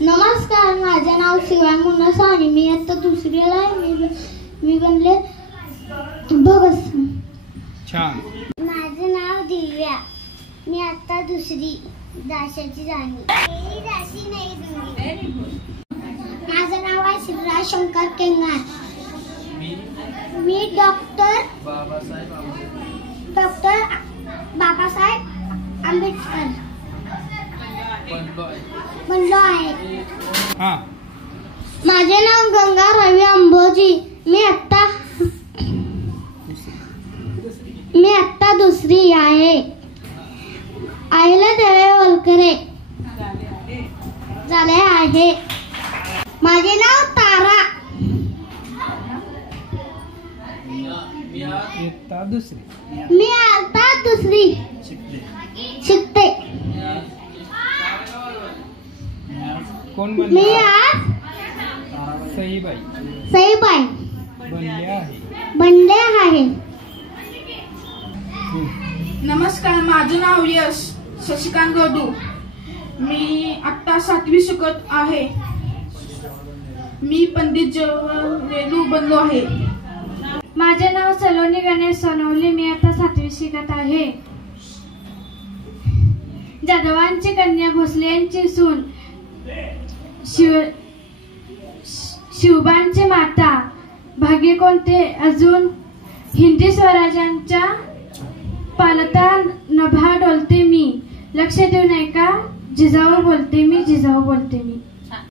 नमस्कार, माझे नाव शिवाय मुन्ना आणि मी आता दुसरीला आहे. मी बनले भगत. छान. माझे नाव दिव्या, मी आता दुसरी दाशाची जाणी. माझं नाव आहे शिवराज शंकर केंगार. मी डॉक्टर बाबासाहेब आंबेडकर बनलो आहे. माझे नाव गंगा रवी अंबोजी. मी आता दुसरी आहे. आईला देवे वलकरे झाले आहे. माझे नाव तारा. मी आता दुसरी शिकते. मी आज सईबाई बनले आहे. नमस्कार, माझे नाव यश शशिकांत गौडू. मी आता 7वी शिकत आहे. मी पंडित रेणू बनलो आहे. माझे नाव सलोनी गणेश सोनवणे. मी आता 7वी शिकत आहे. जाधवांची कन्या भोसले यांची सून शिवबांची माता भाग्य कोणते अजून हिंदी स्वराज्यांच्या पालता नभा डोलते मी. लक्ष देऊ नये का? जिजाऊ बोलते मी.